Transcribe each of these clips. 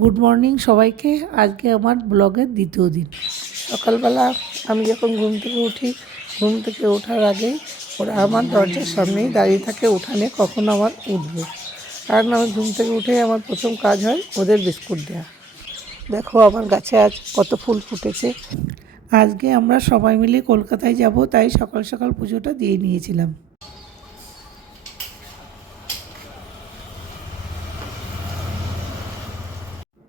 Good morning সবাইকে। আজকে আমার ব্লগের দ্বিতীয় দিন। সকালবেলা আমি যখন ঘুম থেকে উঠি, ঘুম থেকে ওঠার আগেই ওরা আমার দরজার সামনেই দাঁড়িয়ে থাকে উঠানে কখন আমার উঠবে। কারণ আমি ঘুম থেকে উঠেই আমার প্রথম কাজ হয় ওদের বিস্কুট দেওয়া। দেখো আমার গাছে আজ কত ফুল ফুটেছে। আজকে আমরা সবাই মিলে কলকাতায় যাব, তাই সকাল সকাল পুজোটা দিয়ে নিয়েছিলাম।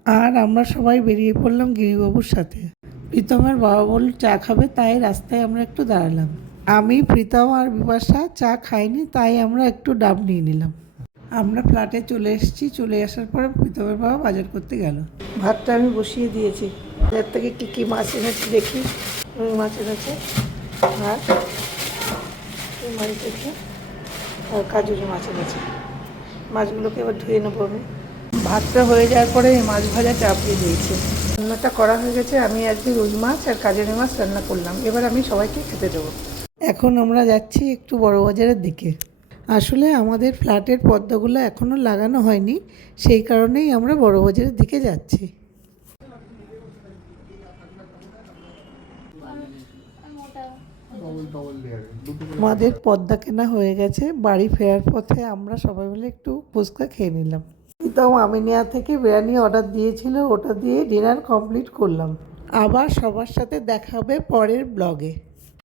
আর আমরা সবাই বেরিয়ে পড়লাম গিরিবাবুর সাথে। প্রীতমের বাবা বলল চা খাবে, তাই রাস্তায় আমরা একটু দাঁড়ালাম। আমি, প্রীতম আর বিপাশা চা খাইনি, তাই আমরা একটু ডাব নিয়ে নিলাম। আমরা ফ্ল্যাটে চলে এসেছি। চলে আসার পরে প্রীতমের বাবা বাজার করতে গেল। ভাতটা আমি বসিয়ে দিয়েছি। বাজার থেকে কী মাছ এনেছি দেখি। মাছ এনেছে আর মাছ এনেছে আর কাজুরি মাছ এনেছে। মাছগুলোকে এবার ধুয়ে নেবো আমি। ভাতটা হয়ে যাওয়ার পরে মাছ ভাজা চাপিয়ে দিয়েছে। রান্নাটা করা হয়ে গেছে। আমি আজকে রুই মাছ আর কাজেরি মাছ রান্না করলাম। এবার আমি সবাইকে খেতে দেবো। এখন আমরা যাচ্ছি একটু বড় বাজারের দিকে। আসলে আমাদের ফ্ল্যাটের পর্দাগুলো এখনও লাগানো হয়নি, সেই কারণেই আমরা বড় বাজারের দিকে যাচ্ছি। আমাদের পর্দা কেনা হয়ে গেছে। বাড়ি ফেরার পথে আমরা সবাই মিলে একটু ফুচকা খেয়ে নিলাম। প্রীতম আমিনিয়া থেকে বিরিয়ানি অর্ডার দিয়েছিল, ওটা দিয়ে ডিনার কমপ্লিট করলাম। আবার সবার সাথে দেখা হবে পরের ব্লগে।